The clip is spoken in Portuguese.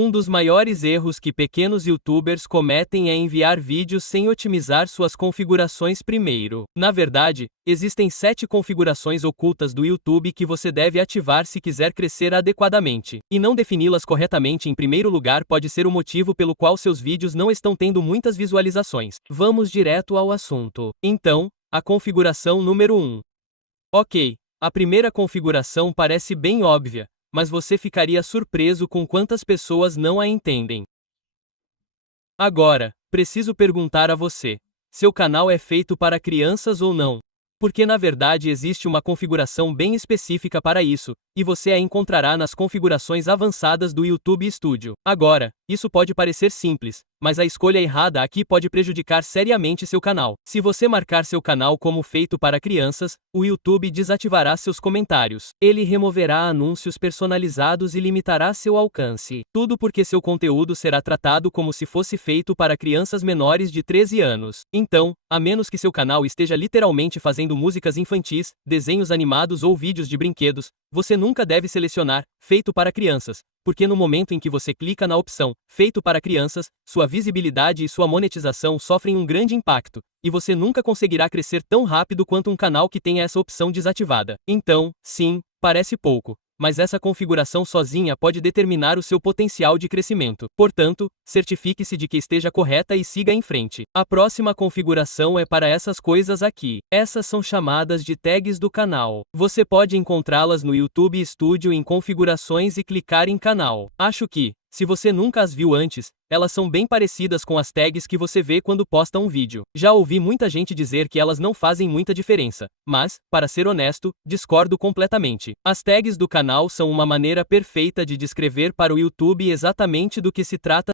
Um dos maiores erros que pequenos YouTubers cometem é enviar vídeos sem otimizar suas configurações primeiro. Na verdade, existem 7 configurações ocultas do YouTube que você deve ativar se quiser crescer adequadamente. E não defini-las corretamente em primeiro lugar pode ser o motivo pelo qual seus vídeos não estão tendo muitas visualizações. Vamos direto ao assunto. Então, a configuração número 1. Ok, a primeira configuração parece bem óbvia, mas você ficaria surpreso com quantas pessoas não a entendem. Agora, preciso perguntar a você: seu canal é feito para crianças ou não? Porque na verdade existe uma configuração bem específica para isso, e você a encontrará nas configurações avançadas do YouTube Studio. Agora, isso pode parecer simples, mas a escolha errada aqui pode prejudicar seriamente seu canal. Se você marcar seu canal como feito para crianças, o YouTube desativará seus comentários. Ele removerá anúncios personalizados e limitará seu alcance. Tudo porque seu conteúdo será tratado como se fosse feito para crianças menores de 13 anos. Então, a menos que seu canal esteja literalmente fazendo músicas infantis, desenhos animados ou vídeos de brinquedos, você nunca deve selecionar feito para crianças, porque no momento em que você clica na opção feito para crianças, sua visibilidade e sua monetização sofrem um grande impacto, e você nunca conseguirá crescer tão rápido quanto um canal que tenha essa opção desativada. Então, sim, parece pouco, mas essa configuração sozinha pode determinar o seu potencial de crescimento. Portanto, certifique-se de que esteja correta e siga em frente. A próxima configuração é para essas coisas aqui. Essas são chamadas de tags do canal. Você pode encontrá-las no YouTube Studio em configurações e clicar em canal. Acho que, se você nunca as viu antes, elas são bem parecidas com as tags que você vê quando posta um vídeo. Já ouvi muita gente dizer que elas não fazem muita diferença, mas, para ser honesto, discordo completamente. As tags do canal são uma maneira perfeita de descrever para o YouTube exatamente do que se trata